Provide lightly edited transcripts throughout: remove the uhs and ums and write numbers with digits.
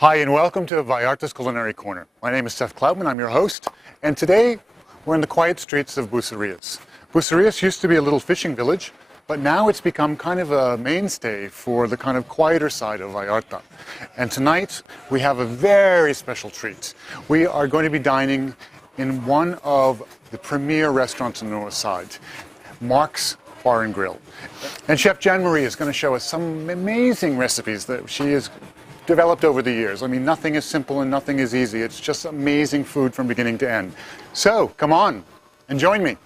Hi and welcome to Vallarta's Culinary Corner. My name is Seth Cloutman, I'm your host, and today we're in the quiet streets of Bucerías. Bucerías used to be a little fishing village, but now it's become kind of a mainstay for the kind of quieter side of Vallarta. And tonight we have a very special treat. We are going to be dining in one of the premier restaurants on the north side, Mark's Bar and Grill. And Chef Jean-Marie is going to show us some amazing recipes that she has developed over the years. I mean, nothing is simple and nothing is easy. It's just amazing food from beginning to end. So, come on and join me.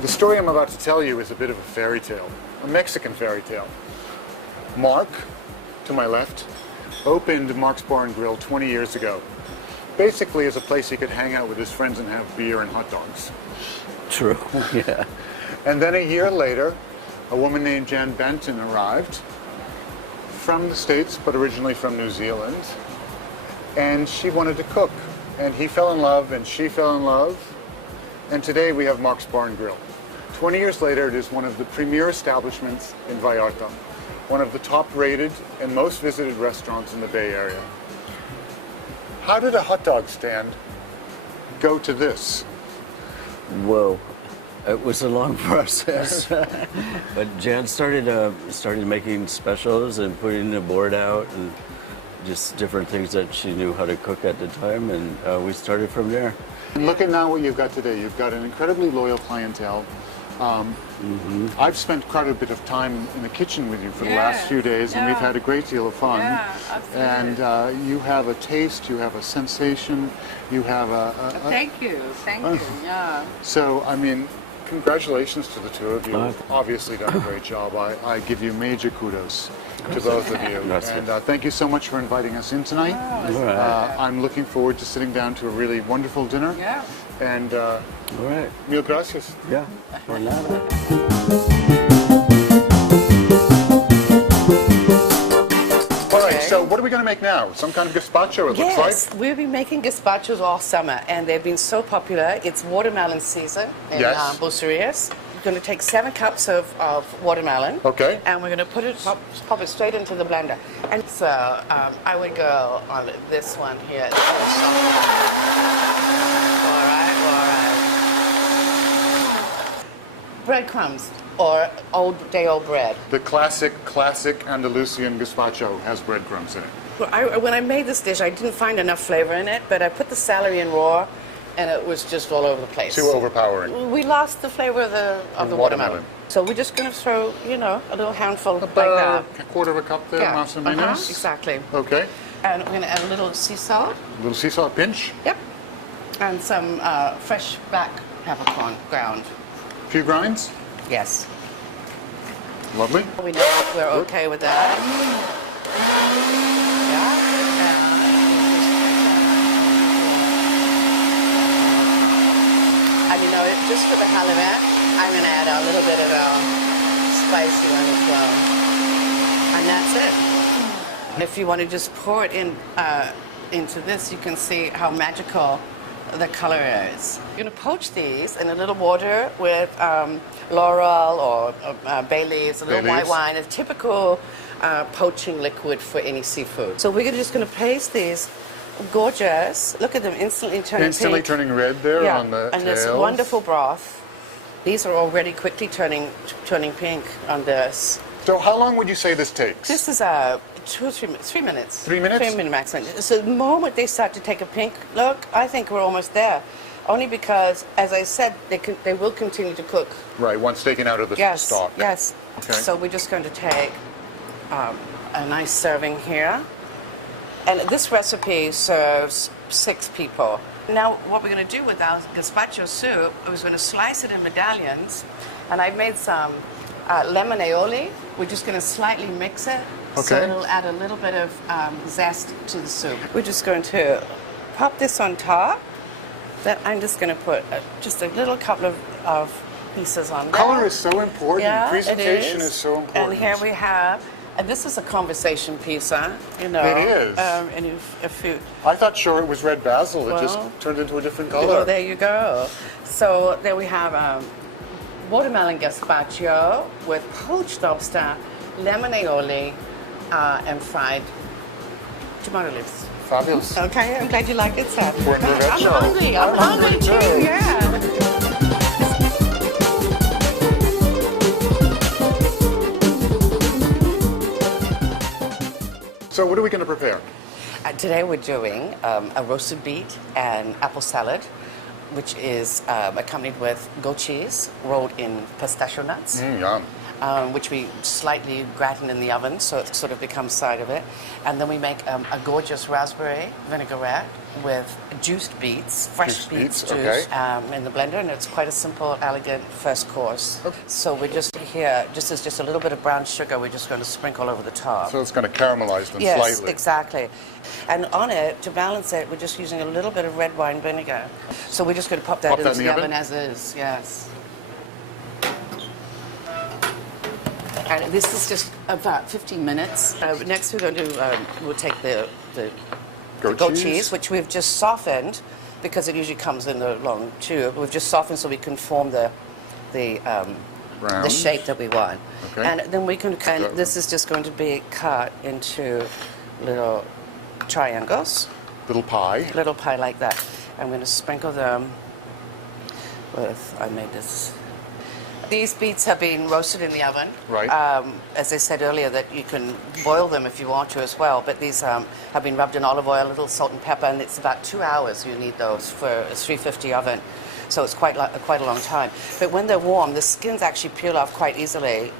The story I'm about to tell you is a bit of a fairy tale, a Mexican fairy tale. Mark, to my left, opened Mark's Bar and Grill 20 years ago. Basically as a place he could hang out with his friends and have beer and hot dogs. True, yeah. And then a year later, a woman named Jan Benton arrived from the States, but originally from New Zealand. And she wanted to cook. And he fell in love, and she fell in love. And today we have Mark's Bar and Grill. 20 years later, it is one of the premier establishments in Vallarta, one of the top-rated and most visited restaurants in the Bay Area. How did a hot dog stand go to this? Whoa, it was a long process. But Jan started making specials and putting the board out and just different things that she knew how to cook at the time, and we started from there. And look at now what you've got today. You've got an incredibly loyal clientele. I've spent quite a bit of time in the kitchen with you for the last few days, and we've had a great deal of fun. Yeah, absolutely. And you have a taste, you have a sensation, you have a Thank you, yeah. So, I mean, congratulations to the two of you. You've obviously done a great job. I give you major kudos to both of you. And thank you so much for inviting us in tonight. I'm looking forward to sitting down to a really wonderful dinner. Yeah. And All right. mil gracias. Yeah. Por nada. All right, so what are we going to make now? Some kind of gazpacho, it looks like? Yes, we've been making gazpachos all summer, and they've been so popular. It's watermelon season in Bucerías. We're going to take 7 cups of watermelon. Okay. And we're going to pop it straight into the blender. And so I would go on this one here. All right. Breadcrumbs or day-old bread. The classic Andalusian gazpacho has breadcrumbs in it. Well, when I made this dish, I didn't find enough flavor in it, but I put the celery in raw, and it was just all over the place. Too overpowering. We lost the flavor of the watermelon. So we're just going to throw, a little handful like About that. a quarter of a cup there, más o menos. Exactly. Okay. And we're going to add a little sea salt. A little sea salt pinch. Yep. And some fresh black peppercorn ground. A few grinds. Yes. Lovely. We know we're okay with that. And just for the hell of it, I'm going to add a little bit of spicy one as well. And that's it. And if you want to just pour it in into this, you can see how magical the color is. You're going to poach these in a little water with laurel or bay leaves, a little white wine, a typical poaching liquid for any seafood. So we're just going to place these gorgeous. Look at them instantly turning pink. Turning red there on the and tails. this wonderful broth. These are already quickly turning pink on this. So how long would you say this takes? This is 2 or 3 minutes. 3 minutes? 3 minutes? 3 minutes maximum. So the moment they start to take a pink look, I think we're almost there. Only because, as I said, they will continue to cook. Right, once taken out of the stock. Yes. Okay. So we're just going to take a nice serving here. And this recipe serves 6 people. Now, what we're going to do with our gazpacho soup is going to slice it in medallions. And I've made some lemon aioli. We're just going to slightly mix it. Okay. So it'll add a little bit of zest to the soup. We're just going to pop this on top. Then I'm just going to put just a little couple of pieces on there. Color is so important. Yeah, Presentation it is so important. And here we have And this is a conversation piece, huh? You know. It is. And if you I thought sure it was red basil. It just Well, turned into a different well, color. there you go. So there we have watermelon gazpacho with poached lobster, lemon aioli, and fried tomato leaves. Fabulous. Okay, I'm glad you like it, Seth. We're in I'm Rivecho. hungry. I'm hungry too. Yeah. So what are we going to prepare? Today we're doing a roasted beet and apple salad, which is accompanied with goat cheese rolled in pistachio nuts. Yum. Which we slightly gratin in the oven so it sort of becomes side of it. And then we make a gorgeous raspberry vinaigrette with juiced beets, fresh Juiced beets beets, juice okay. in the blender, and it's quite a simple, elegant first course. Okay. So we're just here, just as just a little bit of brown sugar, we're just going to sprinkle over the top. So it's going to caramelize them Yes, slightly. exactly. And on it, to balance it, we're just using a little bit of red wine vinegar. So we're just going to pop that Pop into that in the the oven oven? as is, yes. And this is just about 15 minutes. Next, we're going to we'll take the Goat goat cheese. cheese, which we've just softened because it usually comes in a long tube. We've just softened so we can form the Round. shape that we want. Okay. And then we can this is just going to be cut into little triangles, Little pie. little pie like that. I'm going to sprinkle them with, I made this. These beets have been roasted in the oven. Right. As I said earlier, that you can boil them if you want to as well, but these have been rubbed in olive oil, a little salt and pepper, and it's about 2 hours you need those for a 350 oven. So it's quite a long time. But when they're warm, the skins actually peel off quite easily.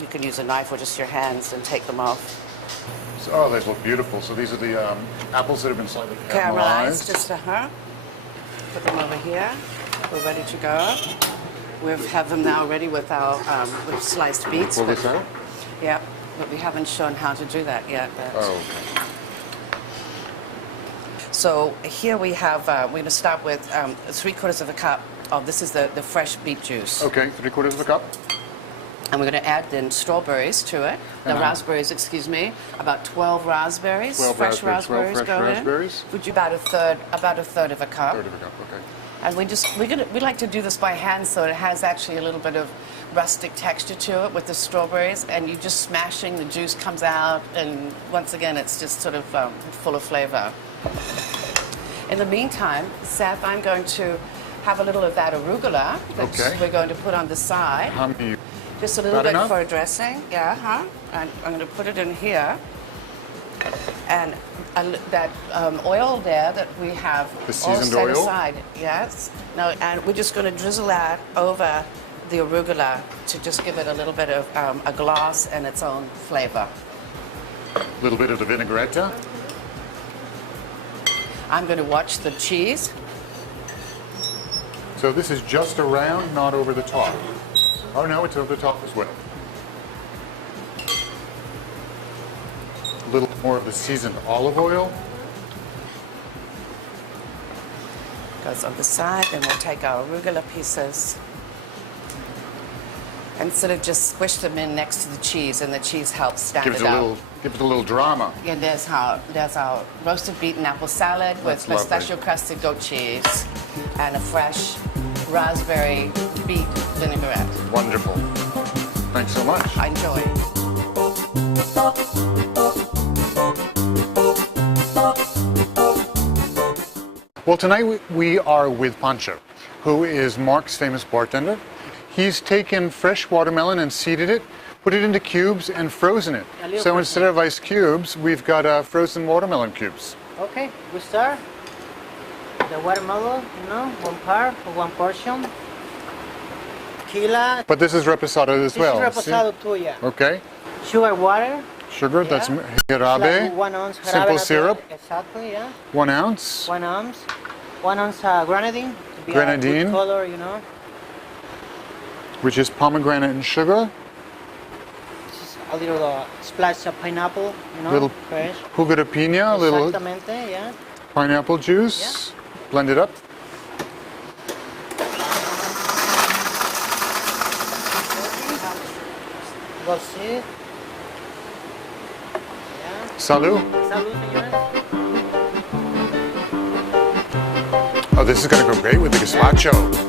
You can use a knife or just your hands and take them off. So, oh, they look beautiful. So these are the apples that have been slightly Caramelized, caramelized. just put them over here. We're ready to go. We have them now ready with our with sliced beets. Pull this out? Yeah, but we haven't shown how to do that yet. But. Oh, So here we have, we're going to start with 3/4 of a cup of, this is the fresh beet juice. okay. 3/4 of a cup. And we're going to add then strawberries to it. The raspberries, excuse me, about 12 raspberries. 12 fresh raspberries, 12 fresh go raspberries. in. Would you about a third of a cup. 1/3 of a cup. Okay. And we like to do this by hand so it has actually a little bit of rustic texture to it with the strawberries, and you just smashing, the juice comes out, and once again it's just sort of full of flavor. In the meantime, Seth, I'm going to have a little of that arugula that Okay. we're going to put on the side. How many? Just a little That bit enough? for a dressing, yeah, And I'm going to put it in here. And that oil there that we have The all seasoned set oil? aside, yes. No, and we're just going to drizzle that over the arugula to just give it a little bit of a gloss and its own flavor. A little bit of the vinaigrette. I'm going to watch the cheese. So this is just around, not over the top. Oh no, it's over the top as well. A little more of the seasoned olive oil. Goes on the side, and we'll take our arugula pieces and sort of just squish them in next to the cheese, and the cheese helps stand Gives it a out. little, gives it a little drama. And there's our roasted beet and apple salad with That's lovely. pistachio crusted goat cheese and a fresh raspberry beet vinaigrette. Wonderful. Thanks so much. Enjoy. Well, tonight we are with Pancho, who is Mark's famous bartender. He's taken fresh watermelon and seeded it, put it into cubes, and frozen it. So instead of ice cubes, we've got frozen watermelon cubes. Okay, we start. The watermelon, one part or one portion. Tequila. But this is reposado as well. This is reposado too, yeah. See? Okay. Sugar water. Sugar, that's Yeah. jarabe. Like 1 ounce jarabe. Simple syrup, Exactly, yeah. 1 ounce. 1 ounce. 1 ounce grenadine. To be Grenadine. A good color, Which is pomegranate and sugar. This is a little splash of pineapple, Little fresh. jugo de piña, a little Exactamente, yeah. pineapple juice. Blend it up. That's it. Salud. Salud, señores. Oh, this is going to go great with the gazpacho.